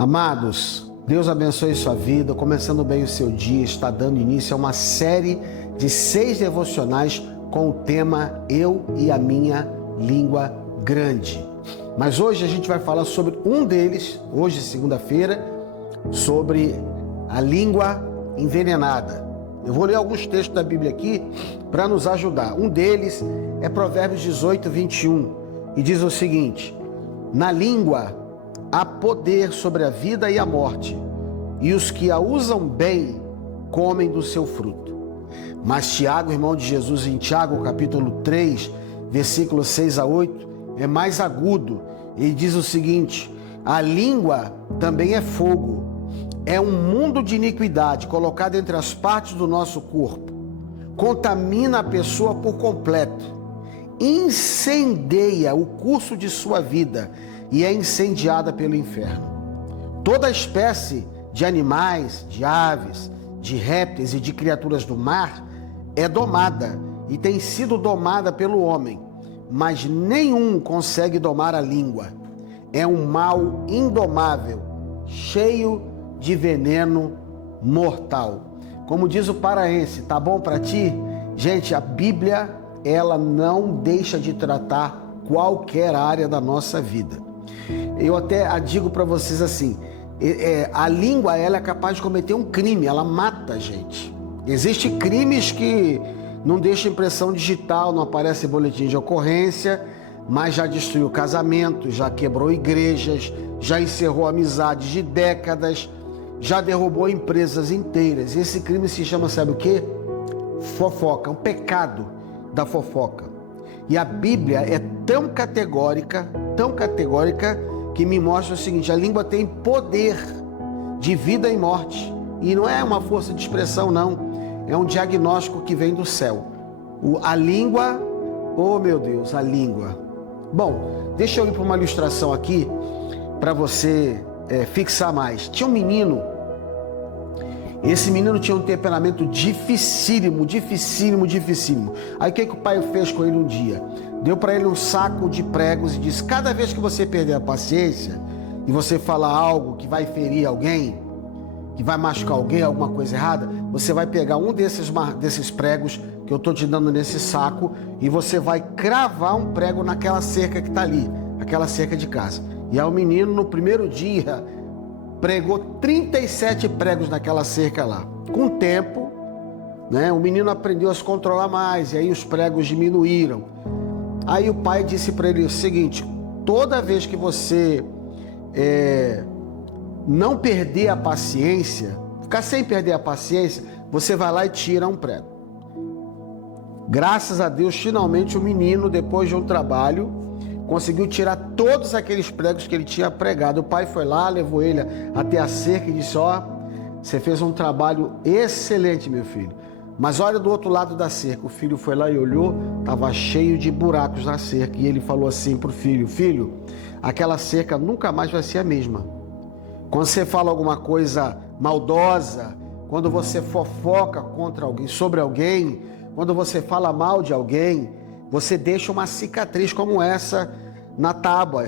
Amados, Deus abençoe sua vida, começando bem o seu dia, está dando início a uma série de 6 devocionais com o tema Eu e a Minha Língua Grande. Mas hoje a gente vai falar sobre um deles, hoje, segunda-feira, sobre a língua envenenada. Eu vou ler alguns textos da Bíblia aqui para nos ajudar. Um deles é Provérbios 18, 21, e diz o seguinte: na língua há poder sobre a vida e a morte, e os que a usam bem comem do seu fruto. Mas Tiago, irmão de Jesus, em Tiago capítulo 3, versículos 6 a 8, é mais agudo. Ele diz o seguinte: a língua também é fogo, é um mundo de iniquidade colocado entre as partes do nosso corpo, contamina a pessoa por completo, incendeia o curso de sua vida e é incendiada pelo inferno. Toda espécie de animais, de aves, de répteis e de criaturas do mar é domada e tem sido domada pelo homem, mas nenhum consegue domar a língua. É um mal indomável, cheio de veneno mortal. Como diz o paraense, tá bom para ti? Gente, a Bíblia, ela não deixa de tratar qualquer área da nossa vida. Eu até digo para vocês assim, a língua, ela é capaz de cometer um crime, ela mata a gente. Existem crimes que não deixam impressão digital, não aparece boletim de ocorrência, mas já destruiu casamentos, já quebrou igrejas, já encerrou amizades de décadas, já derrubou empresas inteiras. Esse crime se chama, sabe o quê? Fofoca, um pecado da fofoca. E a Bíblia é tão categórica, que me mostra o seguinte: a língua tem poder de vida e morte. E não é uma força de expressão, não. É um diagnóstico que vem do céu. A língua, oh meu Deus, a língua. Bom, deixa eu ir para uma ilustração aqui, para você fixar mais. Tinha um menino, esse menino tinha um temperamento dificílimo. Aí o que o pai fez com ele um dia? Deu para ele um saco de pregos e disse: cada vez que você perder a paciência e você falar algo que vai ferir alguém, que vai machucar alguém, alguma coisa errada, você vai pegar um desses pregos que eu estou te dando nesse saco e você vai cravar um prego naquela cerca que está ali, aquela cerca de casa. E aí o menino, no primeiro dia, pregou 37 pregos naquela cerca lá. Com o tempo, o menino aprendeu a se controlar mais, e aí os pregos diminuíram. Aí o pai disse para ele o seguinte: toda vez que você não perder a paciência, ficar sem perder a paciência, você vai lá e tira um prego. Graças a Deus, finalmente o menino, depois de um trabalho, conseguiu tirar todos aqueles pregos que ele tinha pregado. O pai foi lá, levou ele até a cerca e disse: ó, você fez um trabalho excelente, meu filho. Mas olha do outro lado da cerca. O filho foi lá e olhou, estava cheio de buracos na cerca. E ele falou assim para o filho: filho, aquela cerca nunca mais vai ser a mesma. Quando você fala alguma coisa maldosa, quando você fofoca contra alguém, sobre alguém, quando você fala mal de alguém, você deixa uma cicatriz como essa na tábua,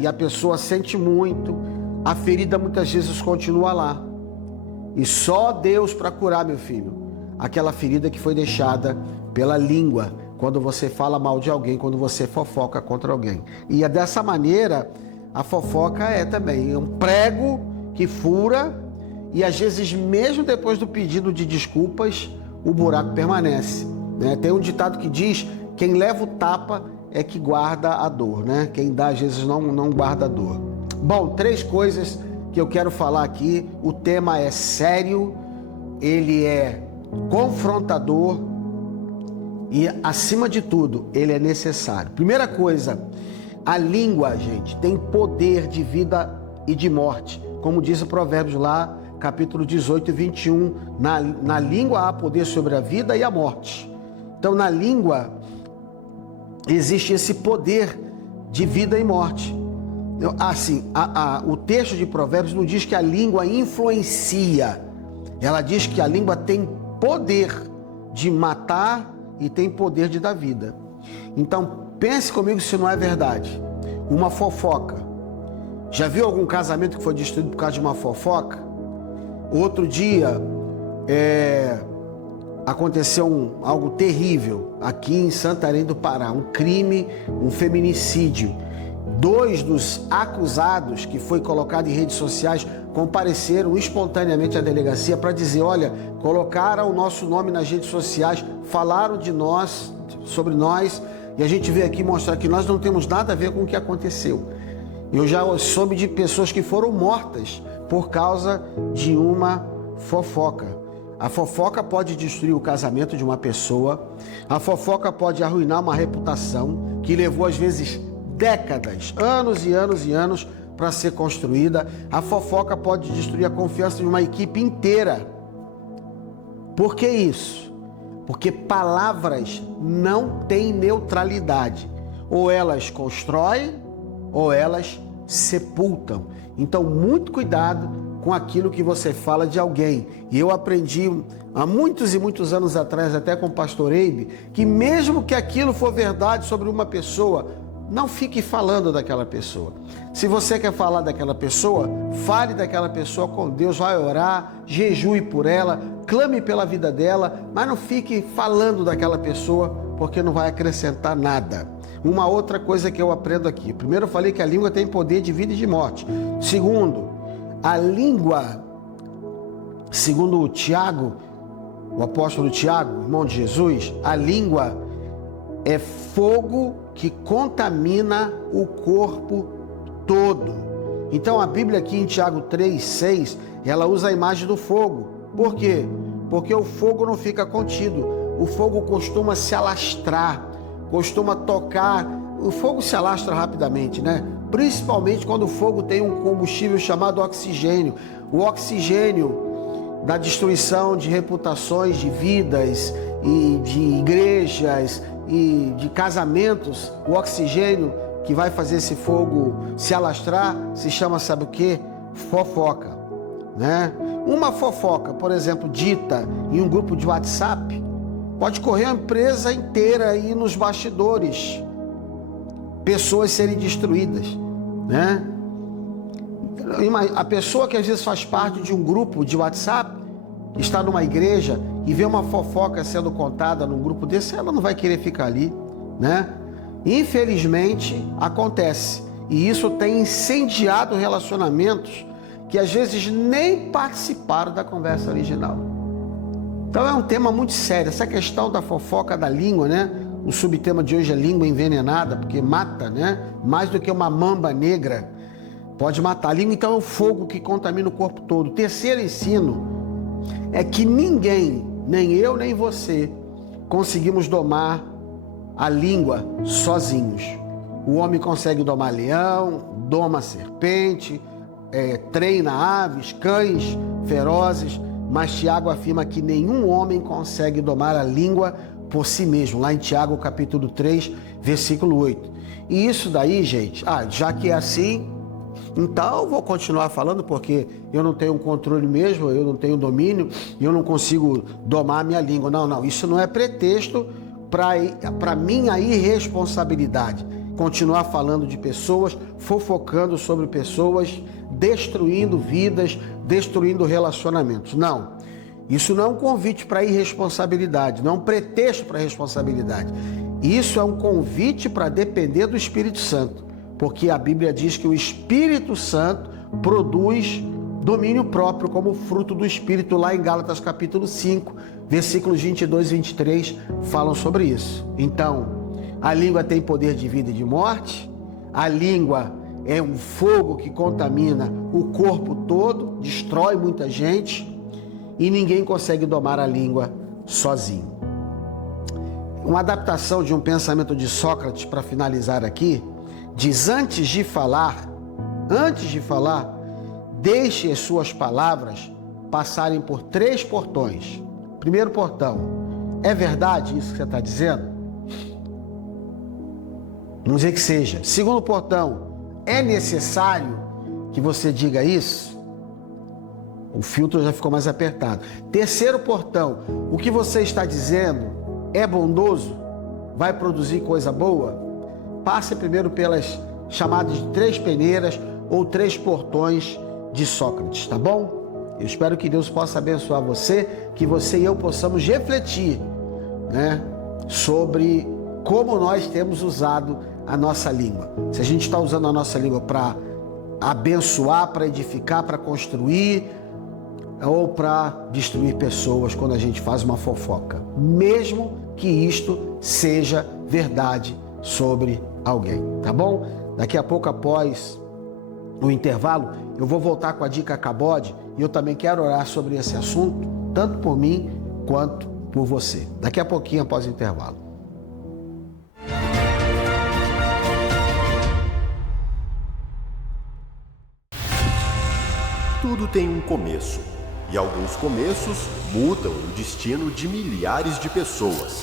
E a pessoa sente muito, a ferida muitas vezes continua lá. E só Deus para curar, meu filho, aquela ferida que foi deixada pela língua, quando você fala mal de alguém, quando você fofoca contra alguém. E é dessa maneira, a fofoca também um prego que fura, e às vezes mesmo depois do pedido de desculpas, o buraco permanece. Tem um ditado que diz: quem leva o tapa é que guarda a dor, Quem dá às vezes não guarda a dor. Bom, 3 coisas que eu quero falar aqui. O tema é sério, ele é confrontador e, acima de tudo, ele é necessário. Primeira coisa, a língua, gente, tem poder de vida e de morte. Como diz o Provérbios lá, capítulo 18, 21, na língua há poder sobre a vida e a morte. Então, na língua existe esse poder de vida e morte. O texto de Provérbios não diz que a língua influencia. Ela diz que a língua tem poder de matar e tem poder de dar vida. Então, pense comigo se não é verdade. Uma fofoca, Já viu algum casamento que foi destruído por causa de uma fofoca? Outro dia, aconteceu algo terrível aqui em Santarém do Pará, um crime, um feminicídio. 2 dos acusados, que foi colocado em redes sociais, compareceram espontaneamente à delegacia para dizer, olha, colocaram o nosso nome nas redes sociais, falaram de nós, sobre nós, e a gente veio aqui mostrar que nós não temos nada a ver com o que aconteceu. Eu já soube de pessoas que foram mortas por causa de uma fofoca. A fofoca pode destruir o casamento de uma pessoa, a fofoca pode arruinar uma reputação que levou às vezes décadas, anos e anos e anos para ser construída. A fofoca pode destruir a confiança de uma equipe inteira. Por que isso? Porque palavras não têm neutralidade. Ou elas constroem, ou elas sepultam. Então, muito cuidado com aquilo que você fala de alguém. E eu aprendi há muitos e muitos anos atrás, até com o pastor Eibe, que mesmo que aquilo for verdade sobre uma pessoa, não fique falando daquela pessoa. Se você quer falar daquela pessoa, fale daquela pessoa com Deus, vai orar, jejue por ela, clame pela vida dela, mas não fique falando daquela pessoa, porque não vai acrescentar nada. Uma outra coisa que eu aprendo aqui. Primeiro eu falei que a língua tem poder de vida e de morte. Segundo, a língua, segundo o Tiago, o apóstolo Tiago, irmão de Jesus, a língua é fogo que contamina o corpo todo. Então a Bíblia aqui em Tiago 3:6, ela usa a imagem do fogo. Por quê? Porque o fogo não fica contido. O fogo costuma se alastrar, costuma tocar. O fogo se alastra rapidamente, né? Principalmente quando o fogo tem um combustível chamado oxigênio. O oxigênio da destruição de reputações, de vidas e de igrejas e de casamentos, o oxigênio que vai fazer esse fogo se alastrar se chama, sabe o quê? Fofoca, né? Uma fofoca, por exemplo, dita em um grupo de WhatsApp, pode correr a empresa inteira aí nos bastidores, pessoas serem destruídas, né? A pessoa que às vezes faz parte de um grupo de WhatsApp, que está numa igreja e vê uma fofoca sendo contada num grupo desse, ela não vai querer ficar ali, né? Infelizmente acontece, e isso tem incendiado relacionamentos que às vezes nem participaram da conversa original. Então é um tema muito sério, essa questão da fofoca da língua, né? O subtema de hoje é língua envenenada, porque mata, né? Mais do que uma mamba negra, pode matar. A língua, então, é um fogo que contamina o corpo todo. O terceiro ensino é que ninguém, nem eu, nem você, conseguimos domar a língua sozinhos. O homem consegue domar leão, doma serpente, treina aves, cães ferozes, mas Tiago afirma que nenhum homem consegue domar a língua por si mesmo, lá em Tiago capítulo 3, versículo 8. E isso daí, gente, já que é assim, então eu vou continuar falando, porque eu não tenho controle mesmo, eu não tenho domínio, eu não consigo domar a minha língua. Não, isso não é pretexto para minha irresponsabilidade. Continuar falando de pessoas, fofocando sobre pessoas, destruindo vidas, destruindo relacionamentos. Não, isso não é um convite para irresponsabilidade, não é um pretexto para responsabilidade. Isso é um convite para depender do Espírito Santo, porque a Bíblia diz que o Espírito Santo produz domínio próprio como fruto do Espírito, lá em Gálatas capítulo 5, versículos 22 e 23 falam sobre isso. Então, a língua tem poder de vida e de morte, a língua é um fogo que contamina o corpo todo, destrói muita gente e ninguém consegue domar a língua sozinho. Uma adaptação de um pensamento de Sócrates, para finalizar aqui, diz: antes de falar, deixe as suas palavras passarem por 3 portões. Primeiro portão: é verdade isso que você está dizendo? Vamos dizer que seja. Segundo portão: é necessário que você diga isso? O filtro já ficou mais apertado. Terceiro portão: o que você está dizendo é bondoso? Vai produzir coisa boa? Passe primeiro pelas chamadas de 3 peneiras, ou Três Portões de Sócrates, tá bom? Eu espero que Deus possa abençoar você, que você e eu possamos refletir, né, sobre como nós temos usado a nossa língua. Se a gente está usando a nossa língua para abençoar, para edificar, para construir, ou para destruir pessoas quando a gente faz uma fofoca, mesmo que isto seja verdade sobre alguém, tá bom? Daqui a pouco, após o intervalo, eu vou voltar com a dica Cabode e eu também quero orar sobre esse assunto, tanto por mim quanto por você. Daqui a pouquinho, após o intervalo. Tudo tem um começo, e alguns começos mudam o destino de milhares de pessoas.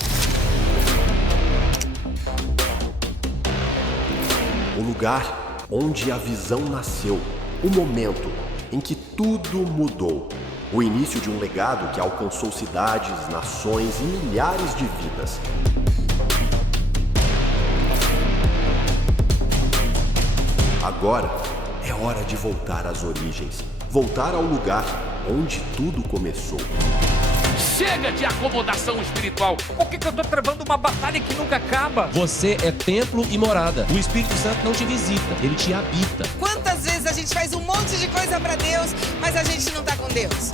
O lugar onde a visão nasceu, o momento em que tudo mudou, o início de um legado que alcançou cidades, nações e milhares de vidas. Agora é hora de voltar às origens, voltar ao lugar onde tudo começou. Chega de acomodação espiritual. Por que eu tô travando uma batalha que nunca acaba? Você é templo e morada. O Espírito Santo não te visita, ele te habita. Quantas vezes a gente faz um monte de coisa para Deus, mas a gente não tá com Deus?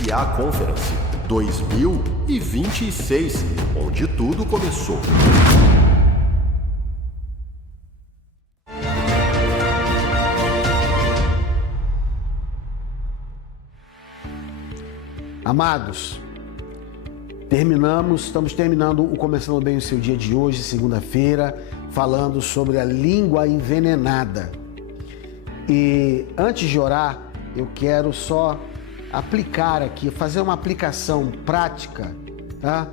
MBA Conference 2026, onde tudo começou. Amados, estamos terminando o Começando Bem o Seu Dia de hoje, segunda-feira, falando sobre a língua envenenada. E antes de orar, eu quero só aplicar aqui, fazer uma aplicação prática, tá?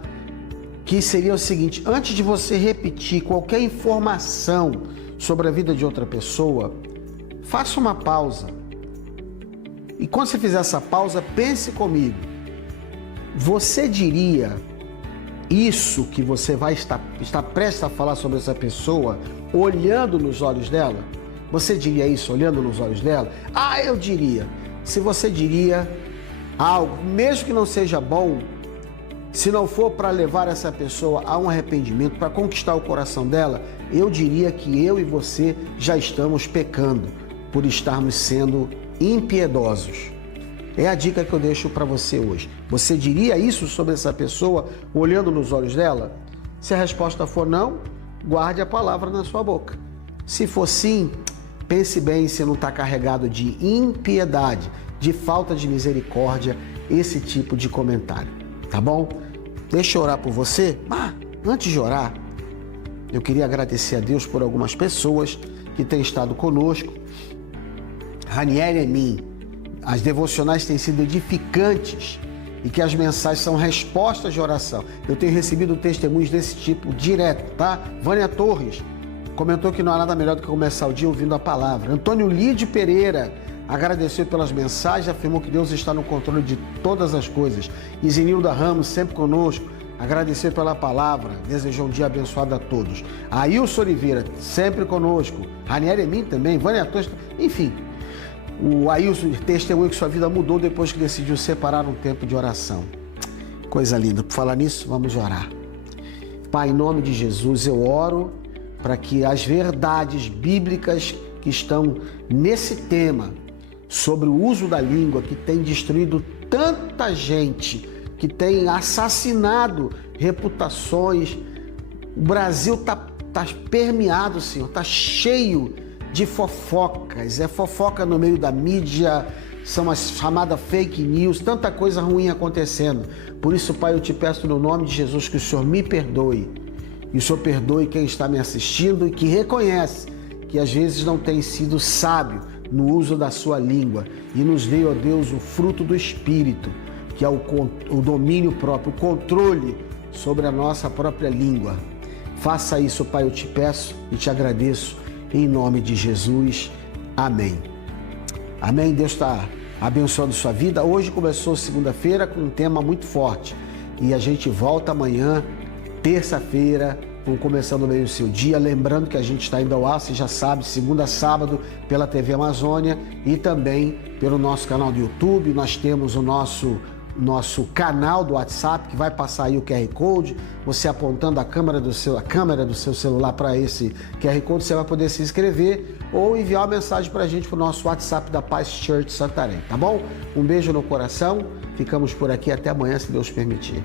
Que seria o seguinte: antes de você repetir qualquer informação sobre a vida de outra pessoa, faça uma pausa. E quando você fizer essa pausa, pense comigo. Você diria isso que você vai estar prestes a falar sobre essa pessoa olhando nos olhos dela? Você diria isso olhando nos olhos dela? Ah, eu diria. Se você diria algo, mesmo que não seja bom, se não for para levar essa pessoa a um arrependimento, para conquistar o coração dela, eu diria que eu e você já estamos pecando por estarmos sendo impiedosos. É a dica que eu deixo para você hoje. Você diria isso sobre essa pessoa olhando nos olhos dela? Se a resposta for não, guarde a palavra na sua boca. Se for sim, pense bem se não está carregado de impiedade, de falta de misericórdia, esse tipo de comentário, tá bom? Deixa eu orar por você. Mas antes de orar, eu queria agradecer a Deus por algumas pessoas que têm estado conosco. Ranieri e mim. As devocionais têm sido edificantes e que as mensagens são respostas de oração. Eu tenho recebido testemunhos desse tipo direto, tá? Vânia Torres comentou que não há nada melhor do que começar o dia ouvindo a palavra. Antônio Lídio Pereira agradeceu pelas mensagens, afirmou que Deus está no controle de todas as coisas. Isinilda Ramos, sempre conosco, agradeceu pela palavra, desejou um dia abençoado a todos. Ailson Oliveira, sempre conosco. Ranieri e mim também, Vânia Torres, enfim. O Ailson testemunha que sua vida mudou depois que decidiu separar um tempo de oração. Coisa linda. Por falar nisso, vamos orar. Pai, em nome de Jesus, eu oro para que as verdades bíblicas que estão nesse tema sobre o uso da língua, que tem destruído tanta gente, que tem assassinado reputações. O Brasil está permeado, Senhor, está cheio de fofocas, é fofoca no meio da mídia, são as chamadas fake news, tanta coisa ruim acontecendo. Por isso, Pai, eu te peço no nome de Jesus que o Senhor me perdoe, e o Senhor perdoe quem está me assistindo e que reconhece que às vezes não tem sido sábio no uso da sua língua e nos dê, ó Deus, o fruto do Espírito, que é o domínio próprio, o controle sobre a nossa própria língua. Faça isso, Pai, eu te peço e te agradeço. Em nome de Jesus, amém. Amém, Deus está abençoando sua vida. Hoje começou segunda-feira com um tema muito forte. E a gente volta amanhã, terça-feira, vão começando bem o seu dia. Lembrando que a gente está indo ao ar, você já sabe, segunda a sábado pela TV Amazônia e também pelo nosso canal do YouTube. Nós temos o nosso canal do WhatsApp, que vai passar aí o QR Code. Você apontando a câmera do seu celular para esse QR Code, você vai poder se inscrever ou enviar uma mensagem para a gente para o nosso WhatsApp da Paz Church Santarém, tá bom? Um beijo no coração, ficamos por aqui, até amanhã, se Deus permitir.